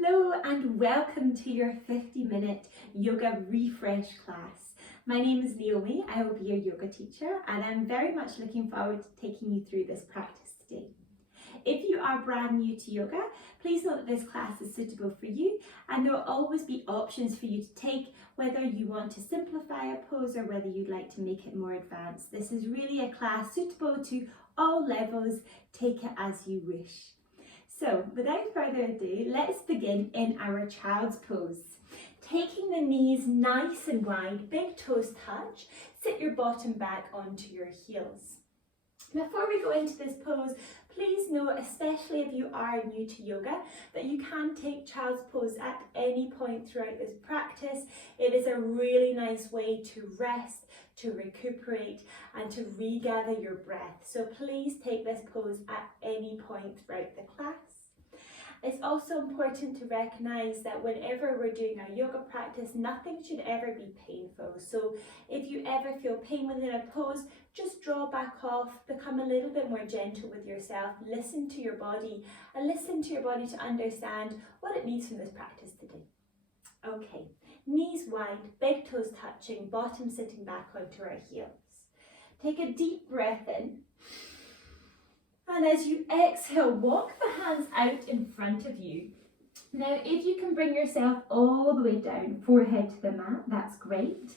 Hello and welcome to your 50-minute yoga refresh class. My name is Naomi, I will be your yoga teacher and I'm very much looking forward to taking you through this practice today. If you are brand new to yoga, please note that this class is suitable for you and there will always be options for you to take, whether you want to simplify a pose or whether you'd like to make it more advanced. This is really a class suitable to all levels, take it as you wish. So without further ado, let's begin in our child's pose. Taking the knees nice and wide, big toes touch, sit your bottom back onto your heels. Before we go into this pose, please note, especially if you are new to yoga, that you can take child's pose at any point throughout this practice. It is a really nice way to rest, to recuperate and to regather your breath. So please take this pose at any point throughout the class. It's also important to recognise that whenever we're doing our yoga practice, nothing should ever be painful. So if you ever feel pain within a pose, just draw back off, become a little bit more gentle with yourself, listen to your body and listen to your body to understand what it needs from this practice today. Okay, knees wide, big toes touching, bottom sitting back onto our heels. Take a deep breath in. And as you exhale, walk the hands out in front of you. Now, if you can bring yourself all the way down, forehead to the mat, that's great.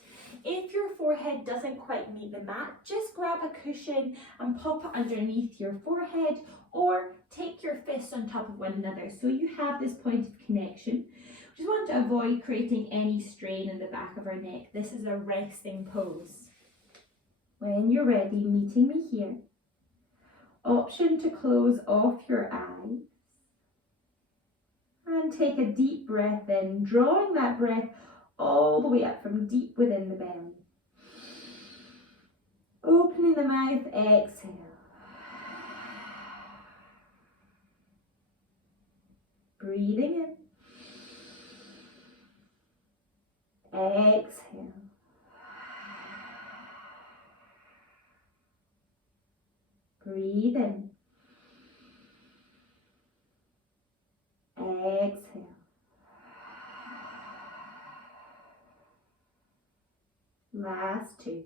If your forehead doesn't quite meet the mat, just grab a cushion and pop it underneath your forehead or take your fists on top of one another so you have this point of connection. We just want to avoid creating any strain in the back of our neck. This is a resting pose. When you're ready, meeting me here. Option to close off your eyes and take a deep breath in, drawing that breath all the way up from deep within the belly. Opening the mouth, exhale. Breathing in. Exhale. Breathe in. Exhale. Last two.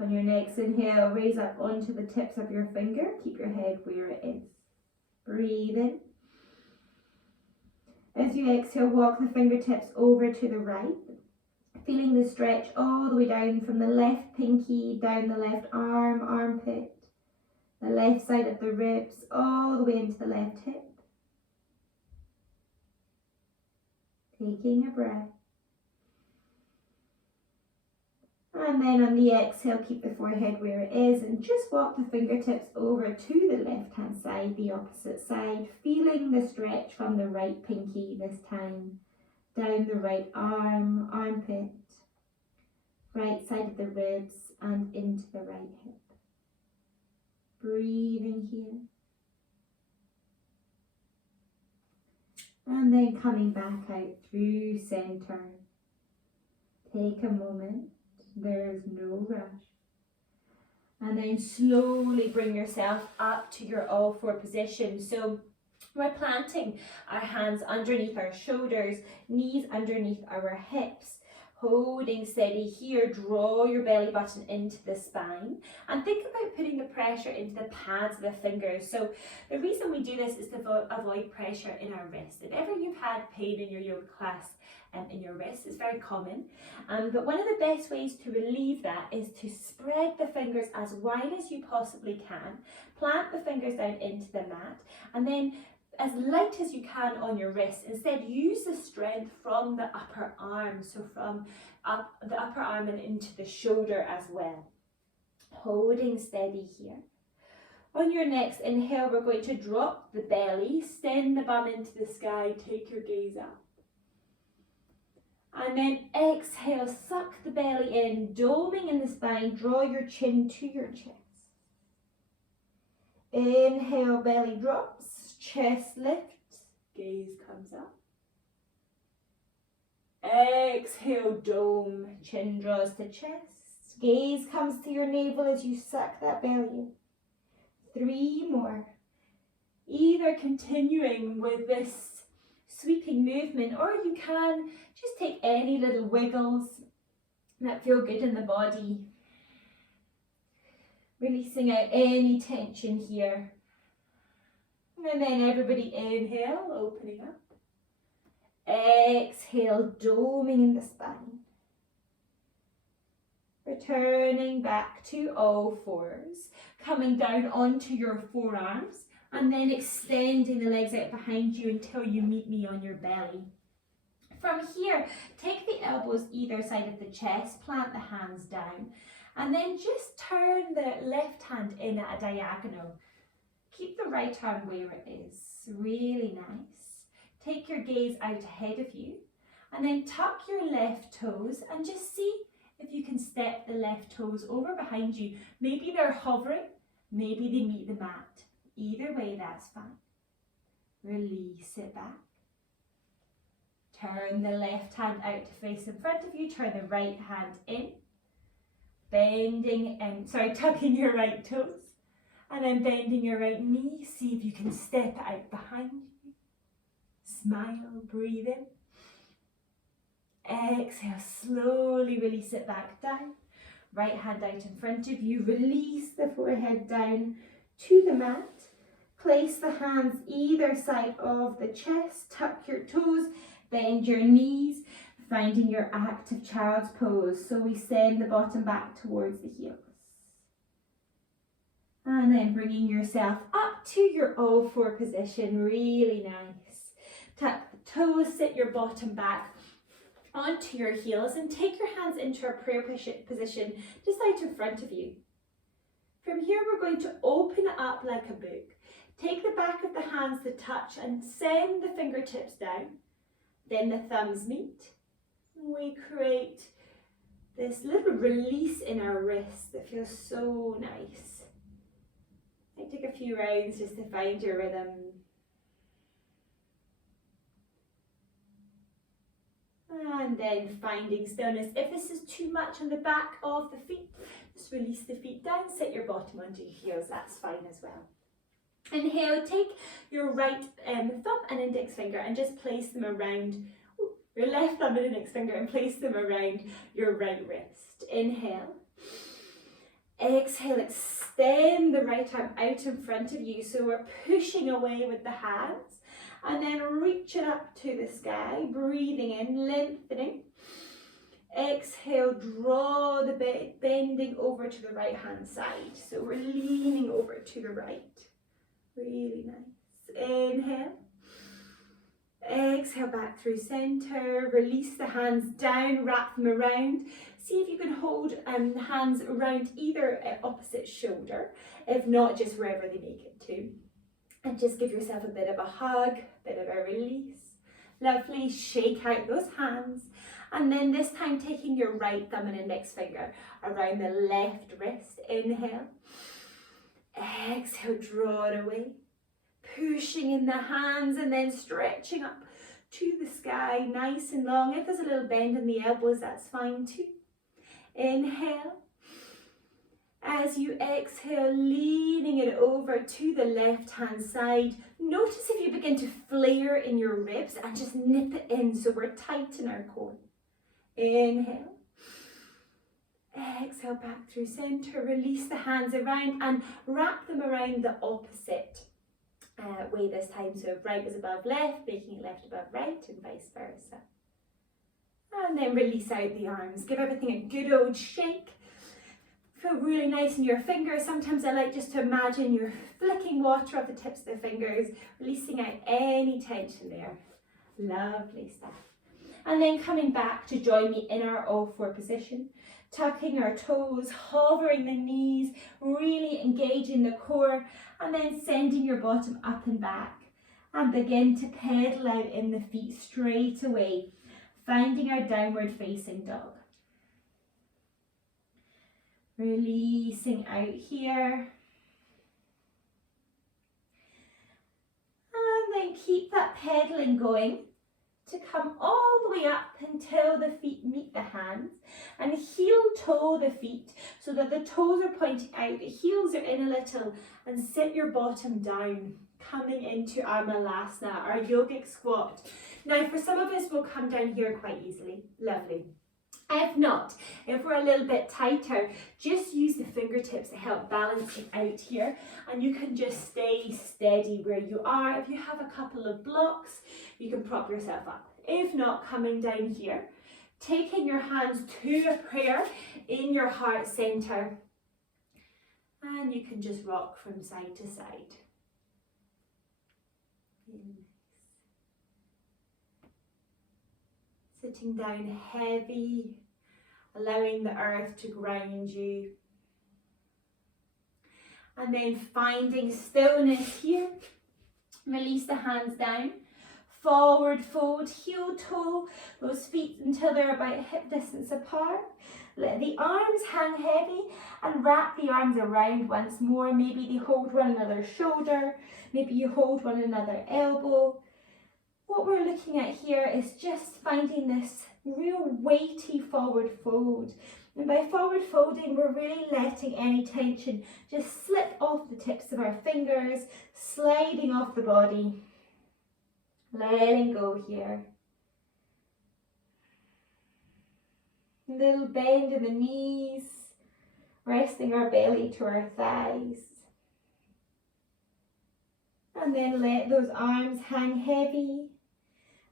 On your next inhale, raise up onto the tips of your finger. Keep your head where it is. Breathe in. As you exhale, walk the fingertips over to the right, feeling the stretch all the way down from the left pinky, down the left arm, armpit, the left side of the ribs, all the way into the left hip. Taking a breath. And then on the exhale, keep the forehead where it is and just walk the fingertips over to the left hand side, the opposite side, feeling the stretch from the right pinky this time, down the right arm, armpit, right side of the ribs and into the right hip. Breathing here. And then coming back out through center. Take a moment. There's no rush. And then slowly bring yourself up to your all four position. So we're planting our hands underneath our shoulders, knees underneath our hips, holding steady here. Draw your belly button into the spine and think about putting the pressure into the pads of the fingers. So the reason we do this is to avoid pressure in our wrist. If ever you've had pain in your yoga class in your wrist, it's very common, but one of the best ways to relieve that is to spread the fingers as wide as you possibly can, plant the fingers down into the mat and then as light as you can on your wrist. Instead, use the strength from the upper arm, so from the upper arm and into the shoulder as well. Holding steady here. On your next inhale, we're going to drop the belly, send the bum into the sky, take your gaze up. And then exhale, suck the belly in, doming in the spine, draw your chin to your chest. Inhale, belly drops, chest lifts, gaze comes up. Exhale, dome, chin draws to chest, gaze comes to your navel as you suck that belly in. 3 more. Either continuing with this sweeping movement, or you can just take any little wiggles that feel good in the body. Releasing out any tension here. And then everybody inhale, opening up. Exhale, doming in the spine. Returning back to all fours, coming down onto your forearms, and then extending the legs out behind you until you meet me on your belly. From here, take the elbows either side of the chest, plant the hands down, and then just turn the left hand in at a diagonal. Keep the right arm where it is, really nice. Take your gaze out ahead of you, and then tuck your left toes and just see if you can step the left toes over behind you. Maybe they're hovering, maybe they meet the mat. Either way, that's fine. Release it back. Turn the left hand out to face in front of you. Turn the right hand in. Tucking your right toes. And then bending your right knee. See if you can step it out behind you. Smile, breathe in. Exhale, slowly release it back down. Right hand out in front of you. Release the forehead down to the mat. Place the hands either side of the chest. Tuck your toes. Bend your knees. Finding your active child's pose. So we send the bottom back towards the heels. And then bringing yourself up to your all four position. Really nice. Tuck the toes. Sit your bottom back onto your heels and take your hands into a prayer position just out in front of you. From here we're going to open it up like a book. Take the back of the hands to touch and send the fingertips down. Then the thumbs meet. We create this little release in our wrists that feels so nice. Might take a few rounds just to find your rhythm. And then finding stillness. If this is too much on the back of the feet, just release the feet down, sit your bottom onto your heels, that's fine as well. Inhale, take your right thumb and index finger and just place them around your left thumb and index finger and place them around your right wrist. Inhale. Exhale, extend the right arm out in front of you. So we're pushing away with the hands and then reach it up to the sky, breathing in, lengthening. Exhale, draw the bending over to the right hand side. So we're leaning over to the right. Really nice. Inhale. Exhale back through center. Release the hands down, wrap them around. See if you can hold the hands around either opposite shoulder. If not, just wherever they make it to. And just give yourself a bit of a hug, a bit of a release. Lovely. Shake out those hands. And then this time taking your right thumb and index finger around the left wrist. Inhale. Exhale, draw it away. Pushing in the hands and then stretching up to the sky, nice and long. If there's a little bend in the elbows, that's fine too. Inhale. As you exhale, leaning it over to the left hand side. Notice if you begin to flare in your ribs and just nip it in so we're tight in our core. Inhale. Exhale back through center. Release the hands around and wrap them around the opposite way this time. So if right was above left, making it left above right and vice versa. And then release out the arms. Give everything a good old shake. Feel really nice in your fingers. Sometimes I like just to imagine you're flicking water off the tips of the fingers, releasing out any tension there. Lovely stuff. And then coming back to join me in our all four position. Tucking our toes, hovering the knees, really engaging the core, and then sending your bottom up and back. And begin to pedal out in the feet straight away, finding our downward facing dog. Releasing out here. keep that pedaling going to come all the way up until the feet meet the hands, and heel toe the feet so that the toes are pointing out, the heels are in a little, and sit your bottom down, coming into our Malasana, our yogic squat. Now for some of us, we'll come down here quite easily. Lovely. If not, if we're a little bit tighter, just use the fingertips to help balance it out here, and you can just stay steady where you are. If you have a couple of blocks, you can prop yourself up. If not, coming down here, taking your hands to a prayer in your heart center, and you can just rock from side to side. Sitting down heavy, allowing the earth to ground you. And then finding stillness here. Release the hands down. Forward fold, heel toe, those feet until they're about hip distance apart. Let the arms hang heavy and wrap the arms around once more. Maybe they hold one another's shoulder. Maybe you hold one another elbow. What we're looking at here is just finding this real weighty forward fold. And by forward folding, we're really letting any tension just slip off the tips of our fingers, sliding off the body. Letting go here. Little bend in the knees, resting our belly to our thighs. And then let those arms hang heavy.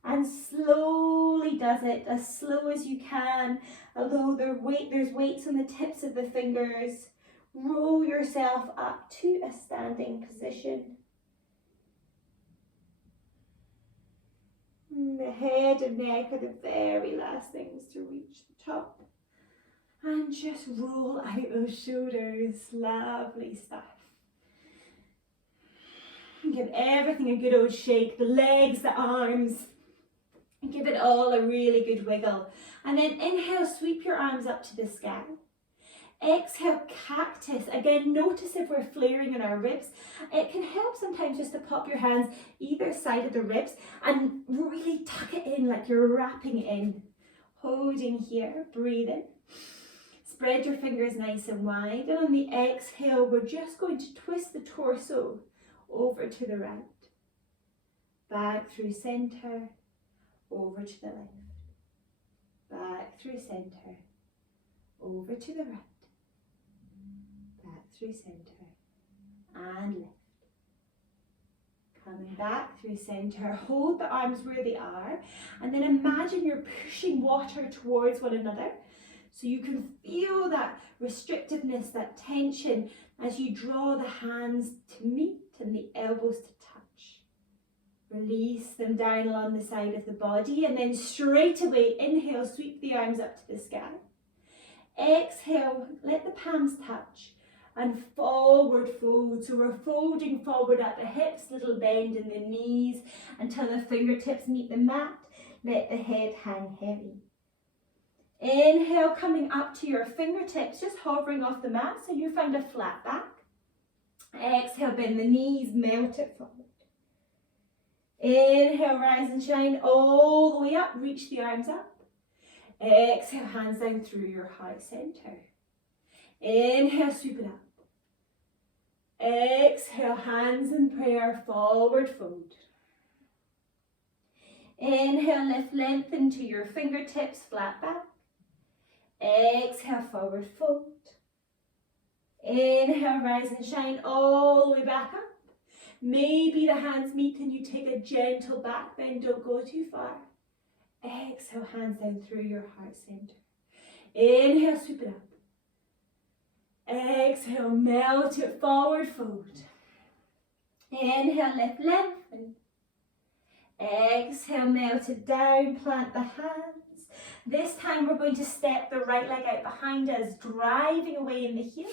And slowly does it, as slow as you can, although there's weights on the tips of the fingers. Roll yourself up to a standing position. The head and neck are the very last things to reach the top. And just roll out those shoulders. Lovely stuff. Give everything a good old shake. The legs, the arms. Give it all a really good wiggle. And then inhale, sweep your arms up to the sky. Exhale, cactus. Again, notice if we're flaring in our ribs. It can help sometimes just to pop your hands either side of the ribs and really tuck it in like you're wrapping it in. Holding here, breathing. Spread your fingers nice and wide. And on the exhale, we're just going to twist the torso over to the right. Back through center, over to the left. Back through center, over to the right. Back through center and left. Coming back through center, hold the arms where they are, and then imagine you're pushing water towards one another. So you can feel that restrictiveness, that tension as you draw the hands to meet and the elbows to touch. Release them down along the side of the body, and then straight away, inhale, sweep the arms up to the sky. Exhale, let the palms touch and forward fold. So we're folding forward at the hips, little bend in the knees until the fingertips meet the mat. Let the head hang heavy. Inhale, coming up to your fingertips, just hovering off the mat so you find a flat back. Exhale, bend the knees, melt it forward. Inhale, rise and shine all the way up, reach the arms up. Exhale, hands down through your heart center. Inhale, sweep it up. Exhale, hands in prayer, forward fold. Inhale, lift, lengthen to your fingertips, flat back. Exhale, forward fold. Inhale, rise and shine all the way back up. Maybe the hands meet and you take a gentle back bend, don't go too far. Exhale, hands down through your heart center. Inhale, sweep it up. Exhale, melt it, forward fold. Inhale, lift, lengthen. Exhale, melt it down, plant the hands. This time we're going to step the right leg out behind us, driving away in the heel.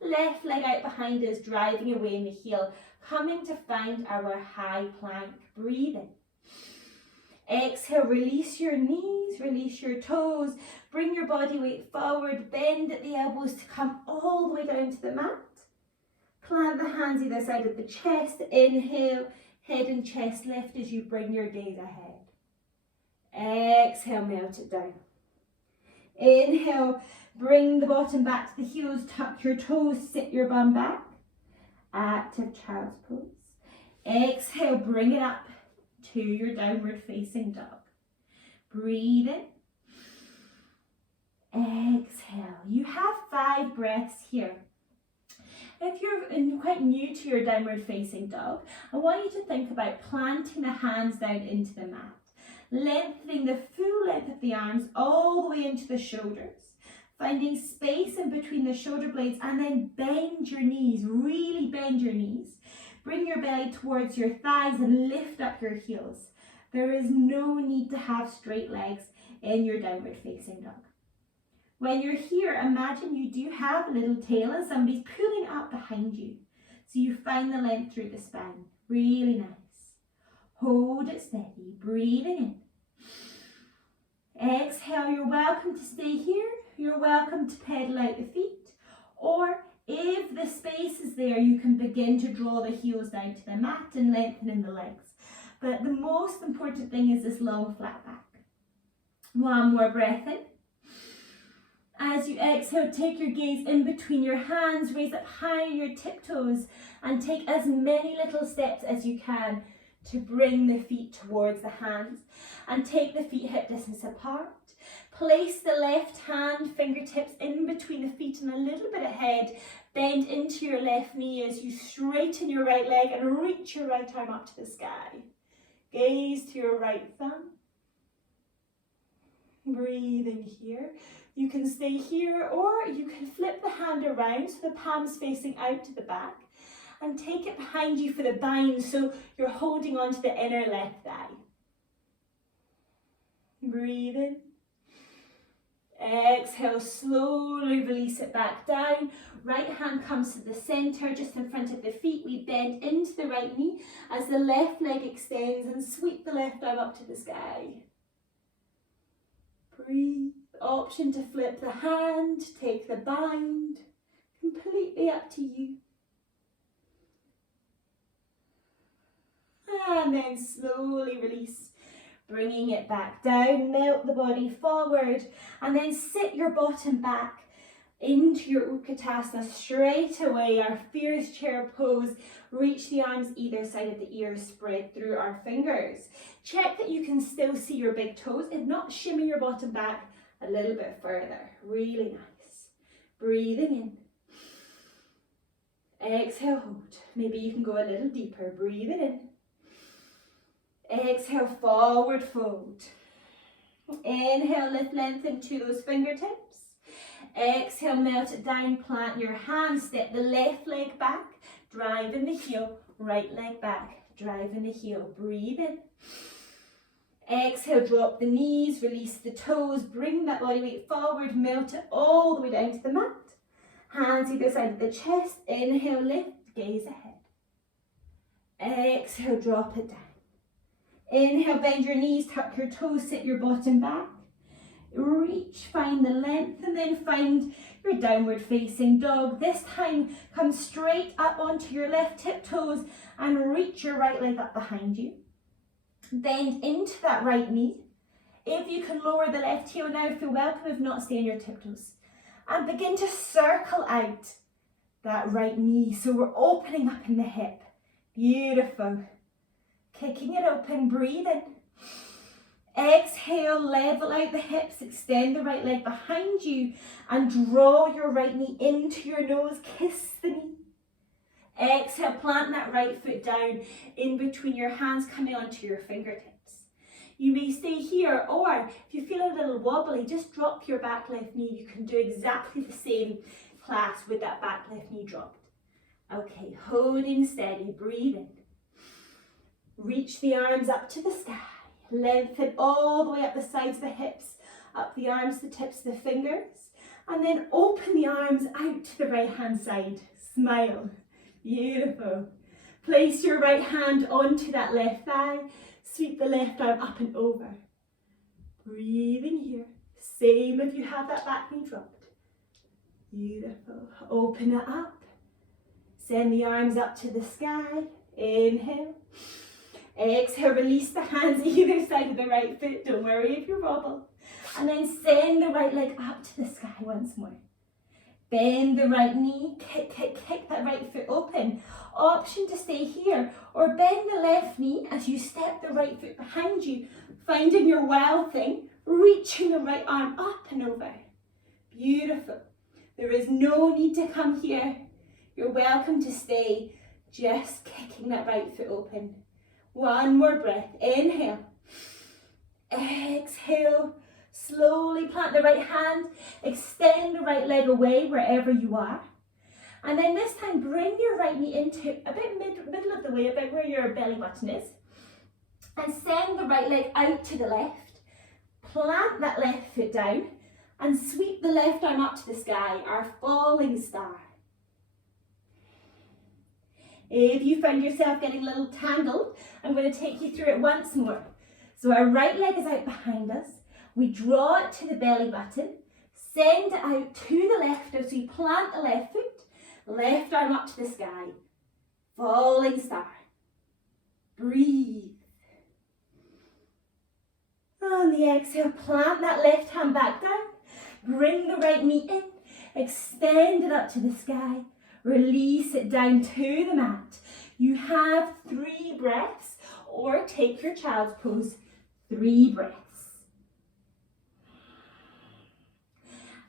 Left leg out behind us, driving away in the heel. Coming to find our high plank, breathing. Exhale, release your knees, release your toes. Bring your body weight forward, bend at the elbows to come all the way down to the mat. Plant the hands either side of the chest. Inhale, Head and chest lift as you bring your gaze ahead. Exhale, melt it down. Inhale, bring the bottom back to the heels, tuck your toes, sit your bum back. Active child's pose. Exhale, bring it up to your downward facing dog. Breathe in. Exhale. You have 5 breaths here. If you're quite new to your downward facing dog, I want you to think about planting the hands down into the mat, lengthening the full length of the arms all the way into the shoulders, finding space in between the shoulder blades, and then bend your knees, really bend your knees. Bring your belly towards your thighs and lift up your heels. There is no need to have straight legs in your downward facing dog. When you're here, imagine you do have a little tail and somebody's pulling up behind you. So you find the length through the spine. Really nice. Hold it steady, breathing in. Exhale, you're welcome to stay here. You're welcome to pedal out the feet. Or if the space is there, you can begin to draw the heels down to the mat and lengthening the legs. But the most important thing is this long flat back. One more breath in. As you exhale, take your gaze in between your hands, raise up high on your tiptoes, and take as many little steps as you can to bring the feet towards the hands, and take the feet hip distance apart. Place the left hand fingertips in between the feet and a little bit ahead. Bend into your left knee as you straighten your right leg and reach your right arm up to the sky. Gaze to your right thumb. Breathing here. You can stay here, or you can flip the hand around so the palm's facing out to the back, and take it behind you for the bind so you're holding onto the inner left thigh. Breathe in. Exhale, slowly release it back down. Right hand comes to the center, just in front of the feet. We bend into the right knee as the left leg extends and sweep the left arm up to the sky. Breathe. Option to flip the hand, take the bind, completely up to you. And then slowly release, bringing it back down, melt the body forward, and then sit your bottom back into your Utkatasana straight away, our fierce chair pose. Reach the arms either side of the ears, spread through our fingers. Check that you can still see your big toes. If not, shimmy your bottom back a little bit further. Really nice. Breathing in. Exhale, hold. Maybe you can go a little deeper. Breathing in. Exhale, forward fold. Inhale, lift, lengthen to those fingertips. Exhale, melt it down, plant your hands, step the left leg back, drive in the heel, right leg back, drive in the heel. Breathe in. Exhale, drop the knees, release the toes, bring that body weight forward, melt it all the way down to the mat. Hands either side of the chest. Inhale, lift, gaze ahead. Exhale, drop it down. Inhale, bend your knees, tuck your toes, sit your bottom back. Reach, find the length, and then find your downward facing dog. This time, come straight up onto your left tiptoes and reach your right leg up behind you. Bend into that right knee. If you can lower the left heel now, feel welcome. If not, stay on your tiptoes. And begin to circle out that right knee. So we're opening up in the hip. Beautiful. Kicking it open, breathe in. Exhale, level out the hips, extend the right leg behind you and draw your right knee into your nose, kiss the knee. Exhale, plant that right foot down in between your hands, coming onto your fingertips. You may stay here, or if you feel a little wobbly, just drop your back left knee. You can do exactly the same class with that back left knee dropped. Okay, holding steady, breathing. Reach the arms up to the sky. Lengthen all the way up the sides of the hips, up the arms, the tips of the fingers, and then open the arms out to the right hand side. Smile. Beautiful. Place your right hand onto that left thigh. Sweep the left arm up and over. Breathing here. Same if you have that back knee dropped. Beautiful. Open it up. Send the arms up to the sky. Inhale. Exhale, release the hands either side of the right foot. Don't worry if you wobble. And then send the right leg up to the sky once more. Bend the right knee, kick, kick, kick that right foot open. Option to stay here, or bend the left knee as you step the right foot behind you, finding your wow thing, reaching the right arm up and over. Beautiful. There is no need to come here. You're welcome to stay, just kicking that right foot open. One more breath. Inhale. Exhale. Slowly plant the right hand, extend the right leg away wherever you are. And then this time, bring your right knee into a bit middle of the way, about where your belly button is. And send the right leg out to the left. Plant that left foot down and sweep the left arm up to the sky, our falling star. If you find yourself getting a little tangled, I'm going to take you through it once more. So our right leg is out behind us. We draw it to the belly button, send it out to the left as we plant the left foot, left arm up to the sky, falling star. Breathe. On the exhale, plant that left hand back down, bring the right knee in, extend it up to the sky, release it down to the mat. You have 3 breaths, or take your child's pose, 3 breaths.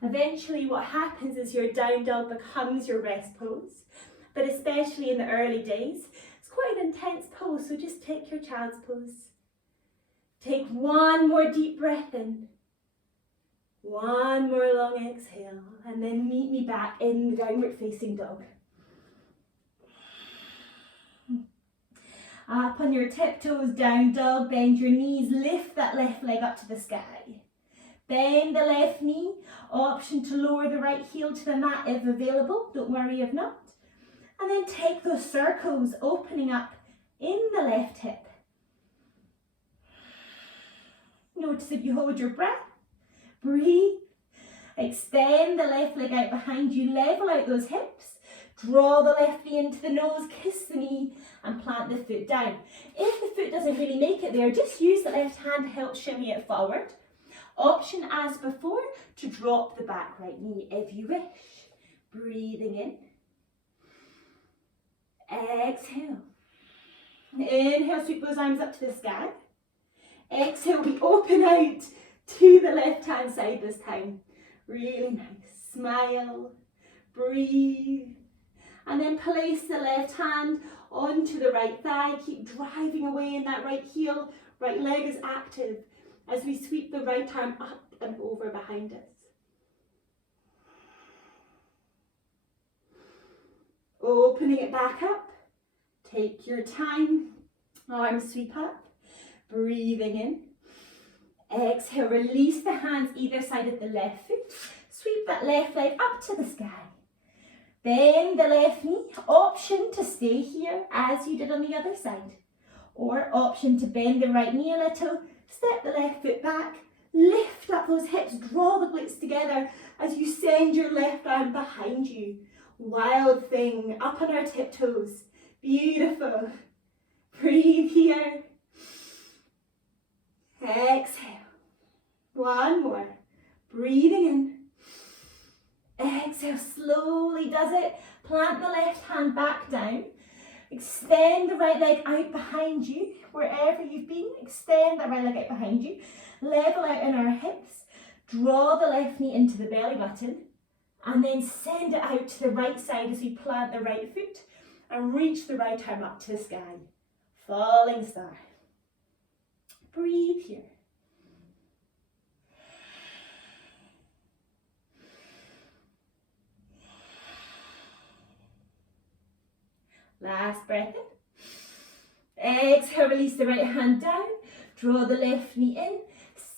Eventually what happens is your down dog becomes your rest pose, but especially in the early days, it's quite an intense pose, so just take your child's pose. Take one more deep breath in, one more long exhale, and then meet me back in the downward facing dog. Up on your tiptoes, down dog, bend your knees, lift that left leg up to the sky. Bend the left knee, option to lower the right heel to the mat if available, don't worry if not. And then take those circles, opening up in the left hip. Notice if you hold your breath, breathe, extend the left leg out behind you, level out those hips, draw the left knee into the nose, kiss the knee and plant the foot down. If the foot doesn't really make it there, just use the left hand to help shimmy it forward. Option as before to drop the back right knee if you wish. Breathing in. Exhale. Inhale, sweep those arms up to the sky. Exhale, we open out to the left hand side this time. Really nice. Smile. Breathe. And then place the left hand onto the right thigh. Keep driving away in that right heel. Right leg is active as we sweep the right arm up and over behind us. Opening it back up. Take your time. Arms sweep up. Breathing in. Exhale, release the hands either side of the left foot. Sweep that left leg up to the sky. Bend the left knee. Option to stay here as you did on the other side. Or option to bend the right knee a little. Step the left foot back, lift up those hips, draw the glutes together as you send your left arm behind you. Wild thing, up on our tiptoes. Beautiful. Breathe here. Exhale. One more. Breathing in. Exhale, slowly does it. Plant the left hand back down. Extend the right leg out behind you, wherever you've been. Extend that right leg out behind you. Level out in our hips. Draw the left knee into the belly button. And then send it out to the right side as we plant the right foot and reach the right arm up to the sky. Falling star. Breathe here. Last breath in. Exhale, release the right hand down. Draw the left knee in.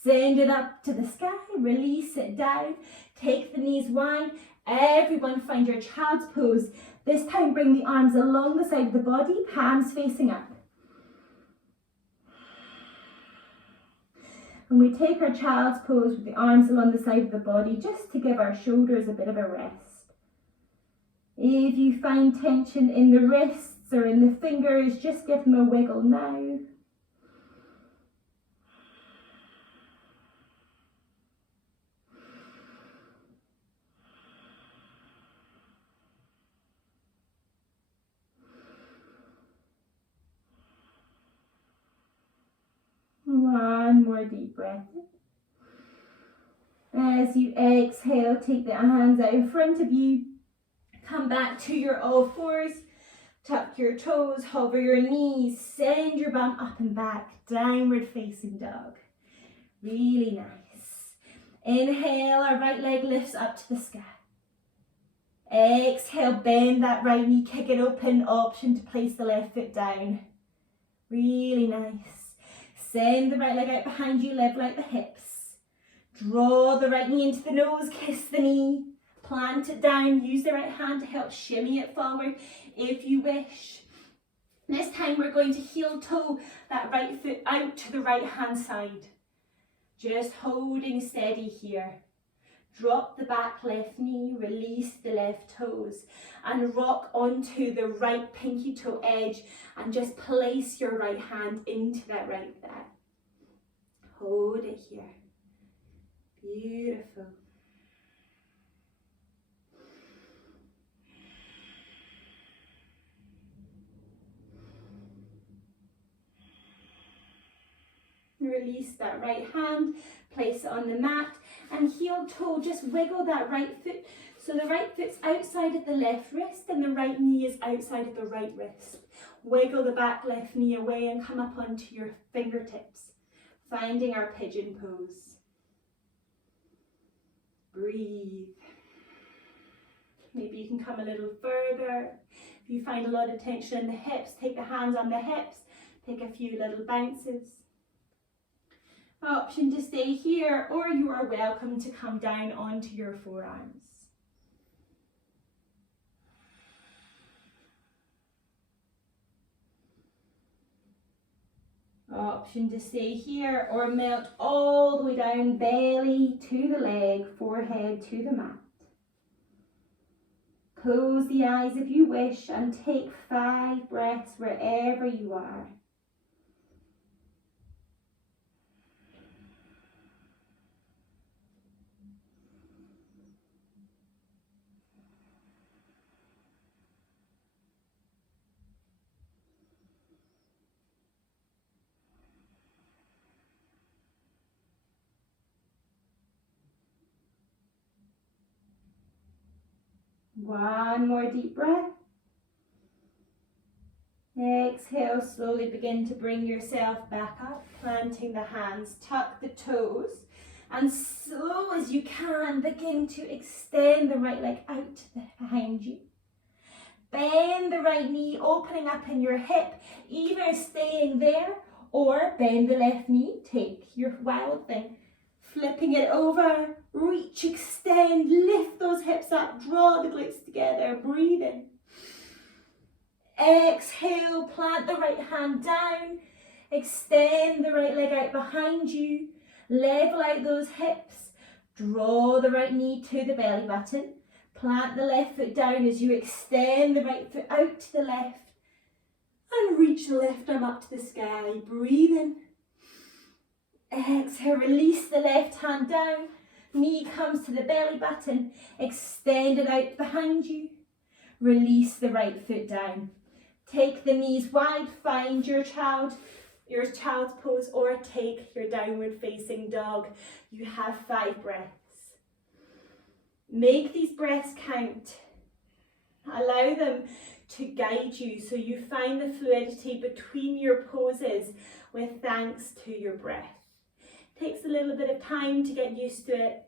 Send it up to the sky. Release it down. Take the knees wide. Everyone find your child's pose. This time bring the arms along the side of the body, palms facing up. And we take our child's pose with the arms along the side of the body just to give our shoulders a bit of a rest. If you find tension in the wrists or in the fingers, just give them a wiggle now. As you exhale, take the hands out in front of you. Come back to your all fours. Tuck your toes, hover your knees, send your bum up and back, downward facing dog. Really nice. Inhale, our right leg lifts up to the sky. Exhale, bend that right knee, kick it open, option to place the left foot down. Really nice. Send the right leg out behind you, level out the hips. Draw the right knee into the nose, kiss the knee. Plant it down, use the right hand to help shimmy it forward if you wish. This time we're going to heel toe that right foot out to the right hand side. Just holding steady here. Drop the back left knee, release the left toes and rock onto the right pinky toe edge and just place your right hand into that right thigh. Hold it here. Beautiful. Release that right hand, place it on the mat and heel toe, just wiggle that right foot. So the right foot's outside of the left wrist and the right knee is outside of the right wrist. Wiggle the back left knee away and come up onto your fingertips, finding our pigeon pose. Breathe. Maybe you can come a little further. If you find a lot of tension in the hips, take the hands on the hips, take a few little bounces. Option to stay here, or you are welcome to come down onto your forearms. Option to stay here or melt all the way down, belly to the leg, forehead to the mat. Close the eyes if you wish and take 5 breaths wherever you are. One more deep breath. Exhale, slowly begin to bring yourself back up, planting the hands, tuck the toes, and slow as you can, begin to extend the right leg out behind you. Bend the right knee, opening up in your hip, either staying there or bend the left knee, take your wild thing. Flipping it over, reach, extend, lift those hips up, draw the glutes together, breathe in. Exhale, plant the right hand down, extend the right leg out behind you, level out those hips, draw the right knee to the belly button, plant the left foot down as you extend the right foot out to the left, and reach the left arm up to the sky, breathe in. Exhale, release the left hand down, knee comes to the belly button, extend it out behind you, release the right foot down. Take the knees wide, find your child's pose or take your downward facing dog. You have 5 breaths. Make these breaths count. Allow them to guide you so you find the fluidity between your poses with thanks to your breath. Takes a little bit of time to get used to it,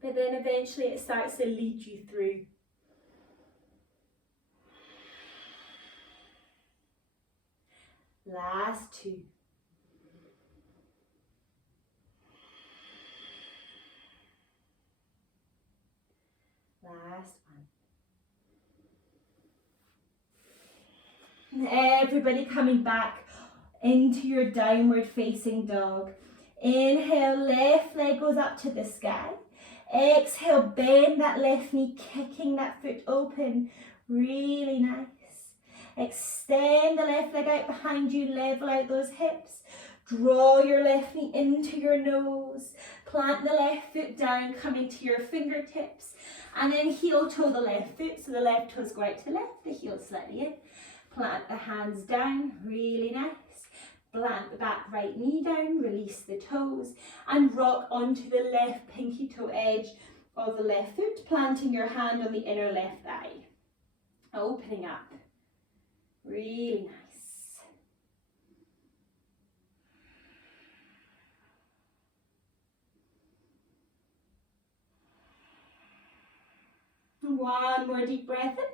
but then eventually it starts to lead you through. Last 2. Last 1. And everybody coming back into your downward facing dog. Inhale, left leg goes up to the sky. Exhale, bend that left knee, kicking that foot open. Really nice. Extend the left leg out behind you, level out those hips. Draw your left knee into your nose. Plant the left foot down, coming to your fingertips. And then heel toe the left foot, so the left toes go out to the left, the heel slightly in. Plant the hands down, really nice. Plant the back right knee down, release the toes, and rock onto the left pinky toe edge of the left foot, planting your hand on the inner left thigh. Opening up. Really nice. One more deep breath in.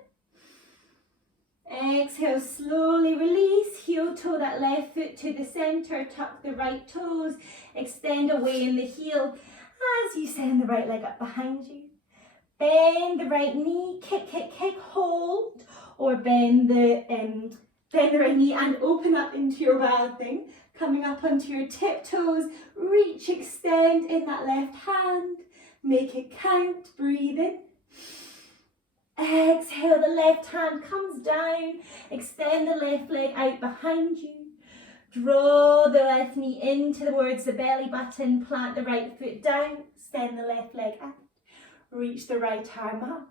Exhale, slowly release. Heel toe that left foot to the center. Tuck the right toes. Extend away in the heel as you send the right leg up behind you. Bend the right knee. Kick, kick, kick. Hold. Or bend the right knee and open up into your wild thing. Coming up onto your tiptoes. Reach, extend in that left hand. Make it count. Breathe in. Exhale, the left hand comes down. Extend the left leg out behind you. Draw the left knee in towards the belly button. Plant the right foot down. Extend the left leg out. Reach the right arm up.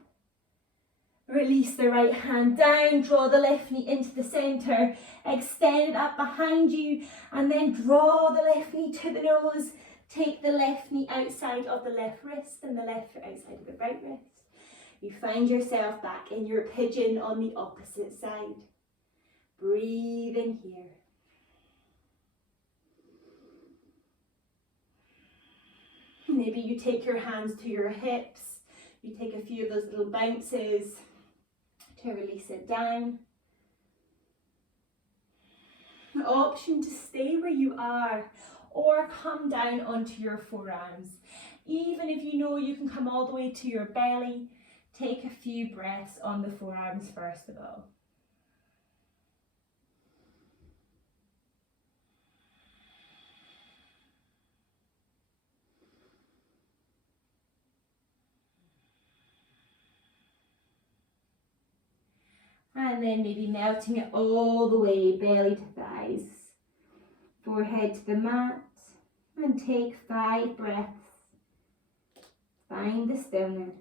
Release the right hand down. Draw the left knee into the centre. Extend it up behind you. And then draw the left knee to the nose. Take the left knee outside of the left wrist and the left foot outside of the right wrist. You find yourself back in your pigeon on the opposite side. Breathe in here. Maybe you take your hands to your hips. You take a few of those little bounces to release it down. The option to stay where you are or come down onto your forearms. Even if you know you can come all the way to your belly, take a few breaths on the forearms first of all. And then maybe melting it all the way, belly to thighs, forehead to the mat, and take 5 breaths. Find the stillness.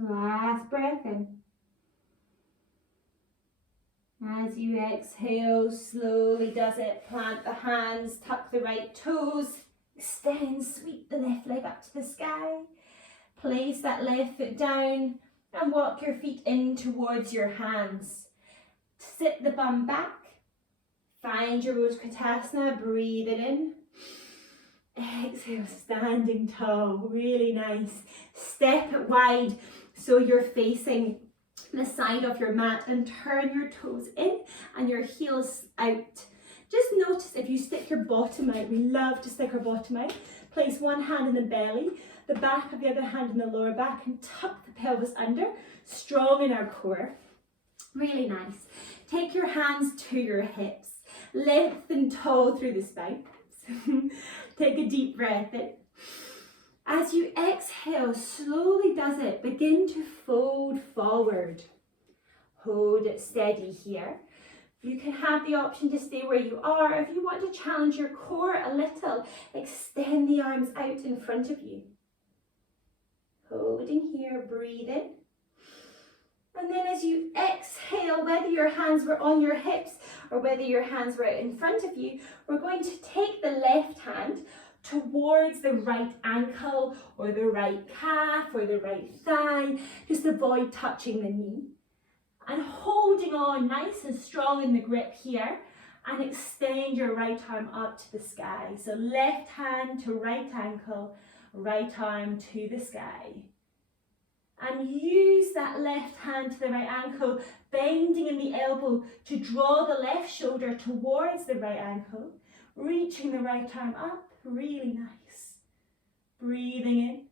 Last breath in. As you exhale, slowly does it. Plant the hands, tuck the right toes, extend, sweep the left leg up to the sky. Place that left foot down and walk your feet in towards your hands. Sit the bum back. Find your Utkatasana, breathe it in. Exhale, standing tall, really nice. Step it wide so you're facing the side of your mat and turn your toes in and your heels out. Just notice if you stick your bottom out, we love to stick our bottom out. Place one hand in the belly, the back of the other hand in the lower back, and tuck the pelvis under, strong in our core. Really nice. Take your hands to your hips, lengthen tall through the spine. Take a deep breath in. As you exhale, slowly does it, begin to fold forward. Hold it steady here. You can have the option to stay where you are. If you want to challenge your core a little, extend the arms out in front of you. Holding here, breathe in. And then as you exhale, whether your hands were on your hips or whether your hands were out in front of you, we're going to take the left hand towards the right ankle or the right calf or the right thigh. Just avoid touching the knee. And holding on nice and strong in the grip here, and extend your right arm up to the sky. So left hand to right ankle, right arm to the sky. And use that left hand to the right ankle, bending in the elbow to draw the left shoulder towards the right ankle, reaching the right arm up, really nice. Breathing in.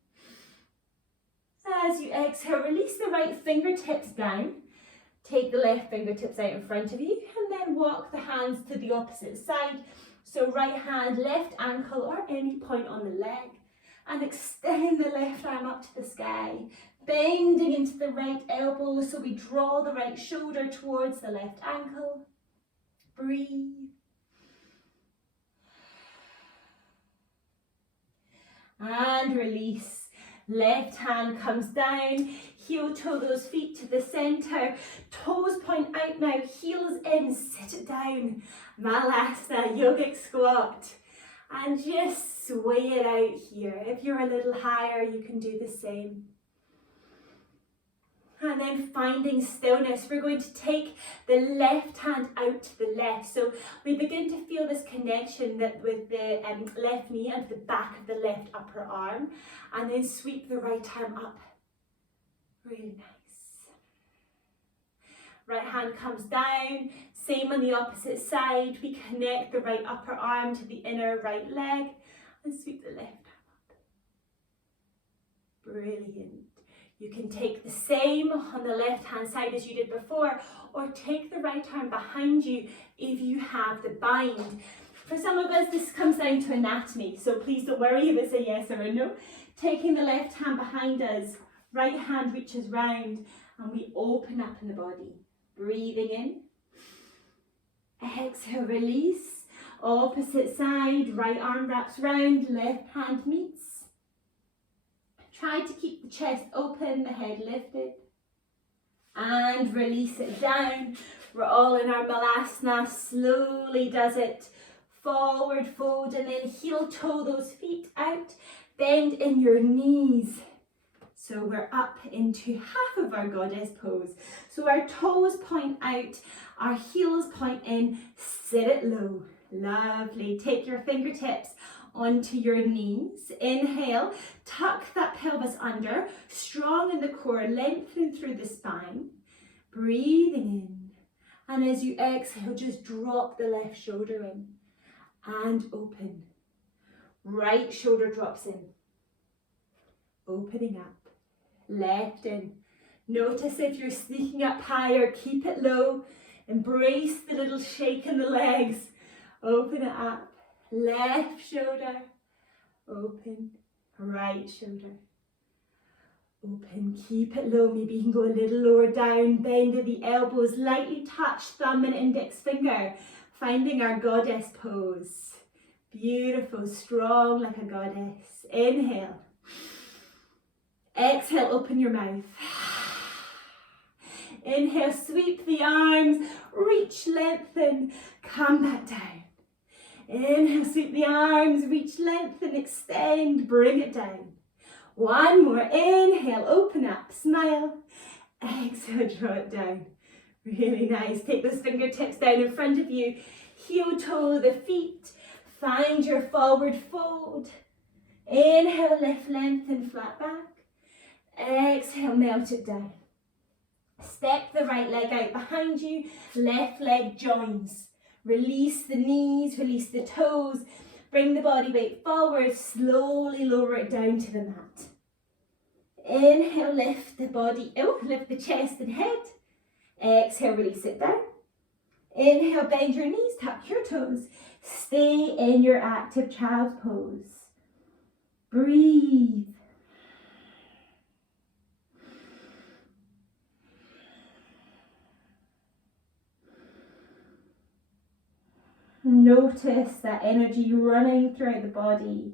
As you exhale, release the right fingertips down. Take the left fingertips out in front of you and then walk the hands to the opposite side. So right hand, left ankle or any point on the leg. And extend the left arm up to the sky, bending into the right elbow so we draw the right shoulder towards the left ankle. Breathe. And release. Left hand comes down, heel toe those feet to the center, toes point out now, heels in, sit it down. Malasana, yogic squat. And just sway it out here. If you're a little higher, you can do the same. And then finding stillness, we're going to take the left hand out to the left. So we begin to feel this connection that with the left knee and the back of the left upper arm. And then sweep the right arm up. Really nice. Right hand comes down. Same on the opposite side. We connect the right upper arm to the inner right leg. And sweep the left arm up. Brilliant. You can take the same on the left hand side as you did before, or take the right arm behind you if you have the bind. For some of us, this comes down to anatomy, so please don't worry if it's a yes or a no. Taking the left hand behind us, right hand reaches round, and we open up in the body. Breathing in. Exhale, release. Opposite side, right arm wraps round, left hand meets. Try to keep the chest open, the head lifted. And release it down. We're all in our Malasana. Slowly does it. Forward fold and then heel toe those feet out. Bend in your knees. So we're up into half of our goddess pose. So our toes point out, our heels point in, sit it low. Lovely. Take your fingertips onto your knees. Inhale, tuck that pelvis under, strong in the core, lengthen through the spine. Breathing in. And as you exhale, just drop the left shoulder in and open. Right shoulder drops in. Opening up. Left in. Notice if you're sneaking up higher, keep it low. Embrace the little shake in the legs. Open it up. Left shoulder, open, right shoulder, open, keep it low, maybe you can go a little lower down, bend at the elbows, lightly touch thumb and index finger, finding our goddess pose. Beautiful, strong like a goddess. Inhale, exhale, open your mouth. Inhale, sweep the arms, reach, lengthen, come back down. Inhale, sweep the arms, reach, lengthen, extend, bring it down. One more, inhale, open up, smile. Exhale, draw it down. Really nice. Take those fingertips down in front of you. Heel toe the feet. Find your forward fold. Inhale, lift, lengthen, flat back. Exhale, melt it down. Step the right leg out behind you. Left leg joins. Release the knees, release the toes, bring the body weight forward, slowly lower it down to the mat. Inhale, lift the body, lift the chest and head. Exhale, release it down. Inhale, bend your knees, tuck your toes. Stay in your active child's pose. Breathe. Notice that energy running throughout the body.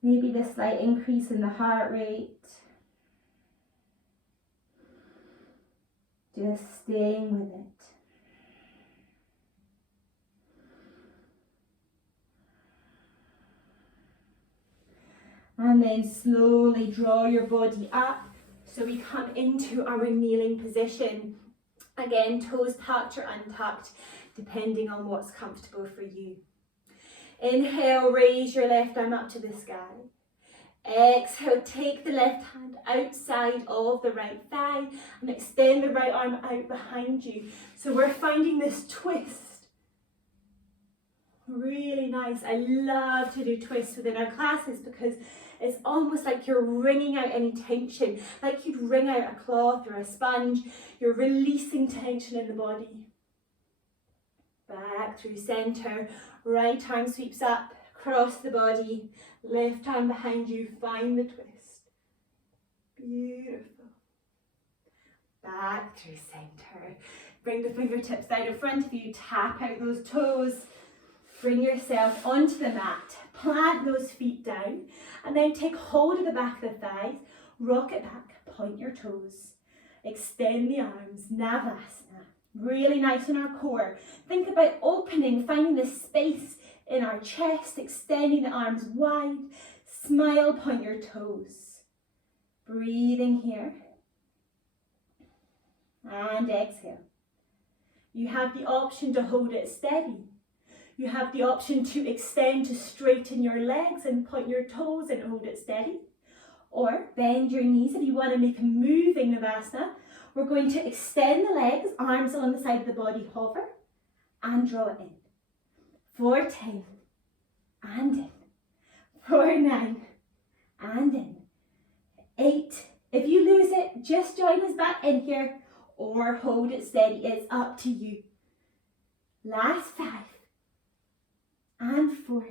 Maybe the slight increase in the heart rate. Just staying with it. And then slowly draw your body up. So we come into our kneeling position. Again, toes tucked or untucked, depending on what's comfortable for you. Inhale, raise your left arm up to the sky. Exhale, take the left hand outside of the right thigh and extend the right arm out behind you. So we're finding this twist. Really nice. I love to do twists within our classes because it's almost like you're wringing out any tension, like you'd wring out a cloth or a sponge. You're releasing tension in the body. Back through center, right arm sweeps up, Cross the body, left arm behind you, find the twist. Beautiful. Back through center. Bring the fingertips down in front of you, tap out those toes. Bring yourself onto the mat, plant those feet down, and then take hold of the back of the thighs, rock it back, point your toes. Extend the arms, Navasana. Really nice in our core. Think about opening, finding the space in our chest, extending the arms wide. Smile, point your toes. Breathing here. And exhale. You have the option to hold it steady. You have the option to extend to straighten your legs and point your toes and hold it steady. Or bend your knees if you want to make a moving Navasana. We're going to extend the legs, arms along the side of the body, hover and draw it in. 4, 10 and in. 4, 9 and in. 8. If you lose it, just join us back in here or hold it steady. It's up to you. Last 5 and 4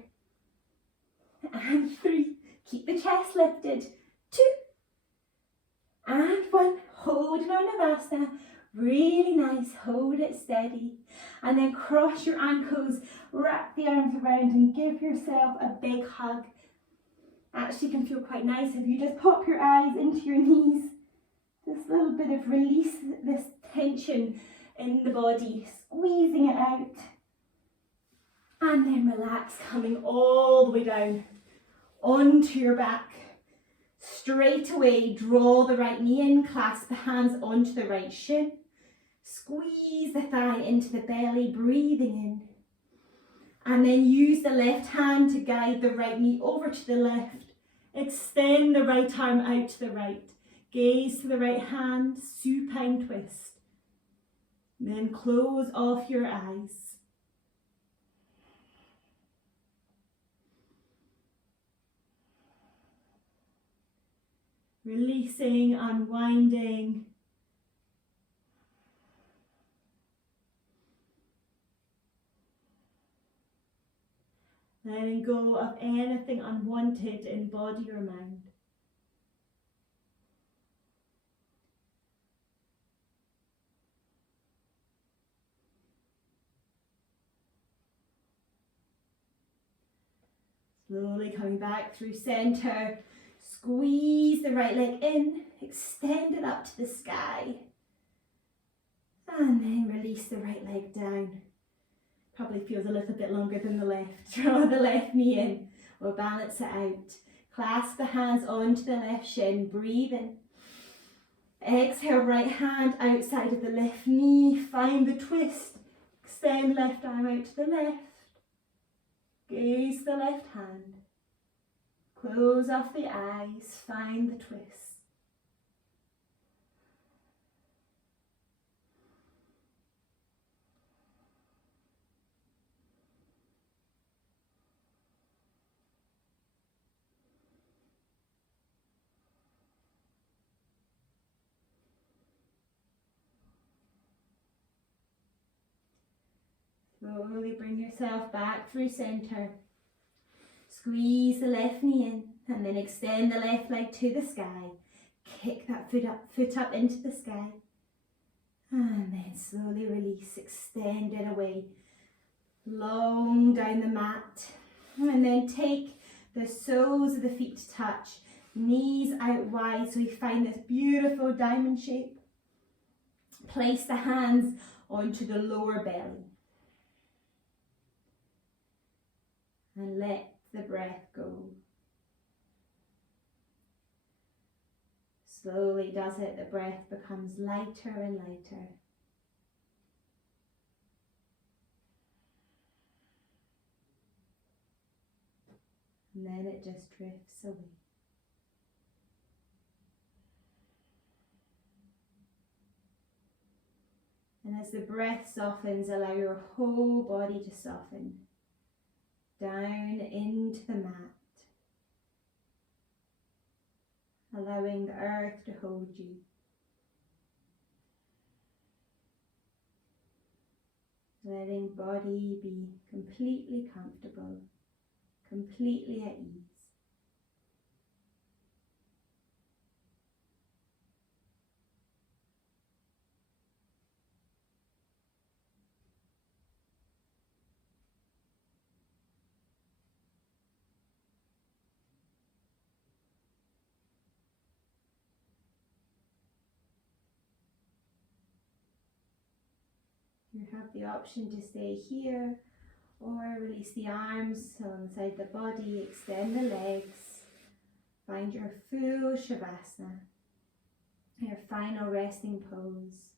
and 3. Keep the chest lifted. 2 and 1. Hold in our Navasana. Really nice. Hold it steady. And then cross your ankles, wrap the arms around and give yourself a big hug. Actually can feel quite nice if you just pop your eyes into your knees. This little bit of release, this tension in the body, squeezing it out. And then relax, coming all the way down onto your back. Straight away, draw the right knee in, clasp the hands onto the right shin. Squeeze the thigh into the belly, breathing in. And then use the left hand to guide the right knee over to the left. Extend the right arm out to the right. Gaze to the right hand, supine twist. And then close off your eyes. Releasing, unwinding. Letting go of anything unwanted in body or mind. Slowly coming back through center. Squeeze the right leg in, extend it up to the sky. And then release the right leg down. Probably feels a little bit longer than the left. Draw the left knee in or balance it out. Clasp the hands onto the left shin, breathe in. Exhale, right hand outside of the left knee, find the twist. Extend left arm out to the left. Gaze the left hand. Close off the eyes, find the twist. Slowly bring yourself back through center. Squeeze the left knee in and then extend the left leg to the sky. Kick that foot up into the sky. And then slowly release, extend it away. Long down the mat. And then take the soles of the feet to touch. Knees out wide so we find this beautiful diamond shape. Place the hands onto the lower belly. And let the breath go. Slowly does it, the breath becomes lighter and lighter. And then it just drifts away. And as the breath softens, allow your whole body to soften. Down into the mat. Allowing the earth to hold you. Letting body be completely comfortable, completely at ease. You have the option to stay here or release the arms alongside the body, extend the legs, find your full Shavasana, your final resting pose,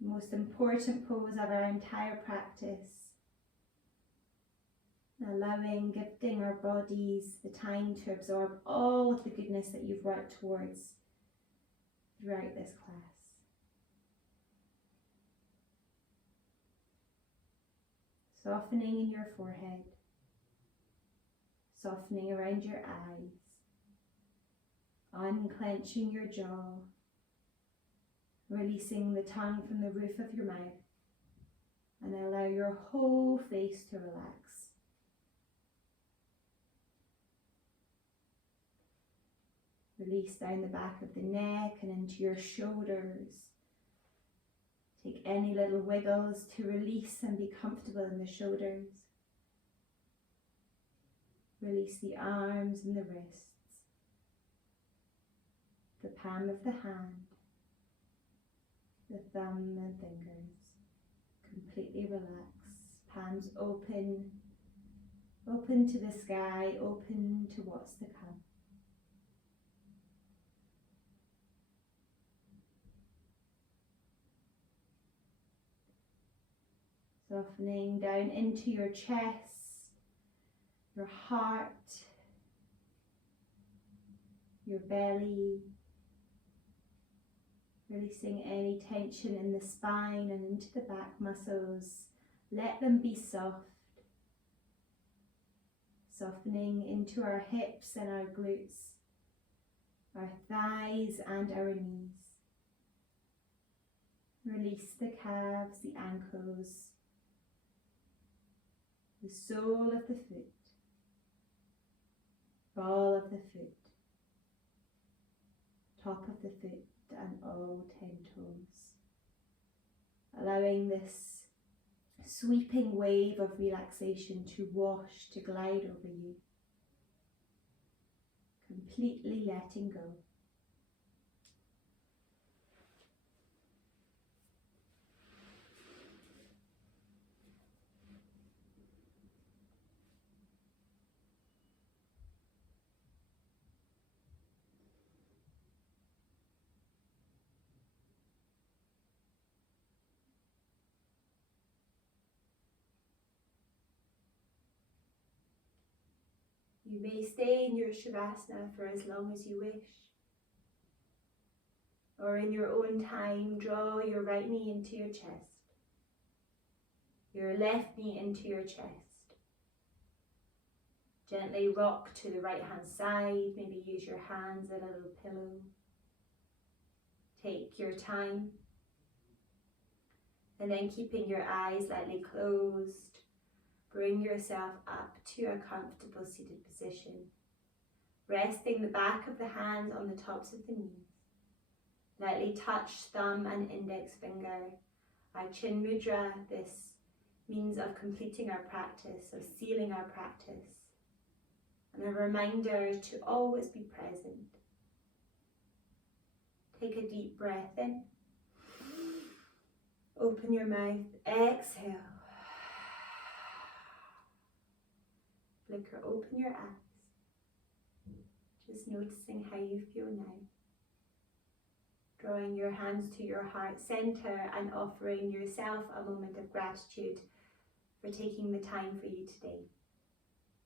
the most important pose of our entire practice, allowing, gifting our bodies the time to absorb all of the goodness that you've worked towards throughout this class. Softening in your forehead, softening around your eyes, unclenching your jaw, releasing the tongue from the roof of your mouth, and allow your whole face to relax. Release down the back of the neck and into your shoulders. Take any little wiggles to release and be comfortable in the shoulders. Release the arms and the wrists, the palm of the hand, the thumb and fingers. Completely relax, palms open, open to the sky, open to what's to come. Softening down into your chest, your heart, your belly, releasing any tension in the spine and into the back muscles. Let them be soft. Softening into our hips and our glutes, our thighs and our knees. Release the calves, the ankles, the sole of the foot, ball of the foot, top of the foot and all 10 toes. Allowing this sweeping wave of relaxation to wash, to glide over you. Completely letting go. You may stay in your Shavasana for as long as you wish. Or in your own time, draw your right knee into your chest, your left knee into your chest. Gently rock to the right hand side, maybe use your hands as a little pillow. Take your time. And then keeping your eyes lightly closed, bring yourself up to a comfortable seated position, resting the back of the hands on the tops of the knees. Lightly touch thumb and index finger. Our chin mudra, this means of completing our practice, of sealing our practice. And a reminder to always be present. Take a deep breath in. Open your mouth, exhale. Flicker open your eyes. Just noticing how you feel now. Drawing your hands to your heart center and offering yourself a moment of gratitude for taking the time for you today.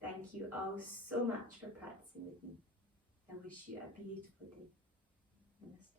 Thank you all so much for practicing with me. I wish you a beautiful day. Namaste.